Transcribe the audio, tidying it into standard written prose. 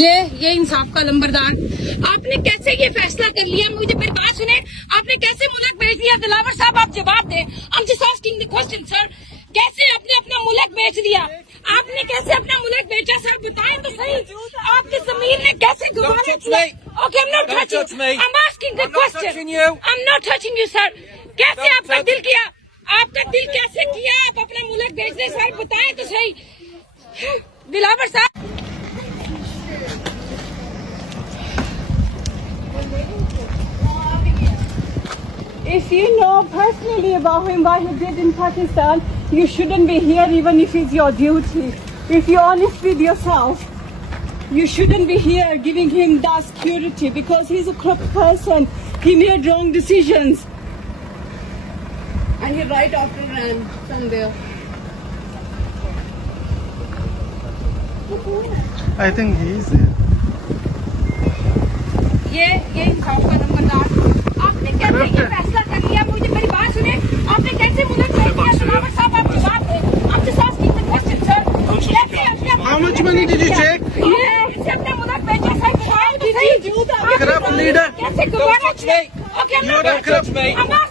ये इंसाफ का लंबरदार, आपने कैसे ये फैसला कर लिया? मुझे मेरी बात सुने, आपने कैसे मुल्क बेच दिया? दलावर साहब आप जवाब दें। I'm just asking the question, sir. कैसे आपने अपना मुल्क बेच दिया? आपने कैसे अपना मुल्क बेचा सर? बताएं तो सही। आपकी जमीन ने कैसे गुजारा किया? Okay, I'm not touching. I'm asking the question. I'm not touching you, sir. कैसे आपका दिल किया? आपका दिल कैसे किया आप अपना मुल्क बेचने? सर बताएं तो सही। दिलावर साहब, if you know personally about him what he did in Pakistan, you shouldn't be here even if it's your duty. If you're honest with yourself, you shouldn't be here giving him that security because he's a corrupt person. He made wrong decisions. And he right after ran from there. I think he is there. ये इंसाफ का नंबरदार, आपने कैसे ये फैसला कर लिया? मुझे मेरी बात सुने, आपने कैसे मुल्क बेच दिया? दलावर साहब आप जवाब दें। I'm just asking the question, sir. How much money did you take? कैसे अपना मुल्क बेचा सर? बताओ तो सही। Corrupt leader. कैसे गुजारा किया? Okay, I'm not touching.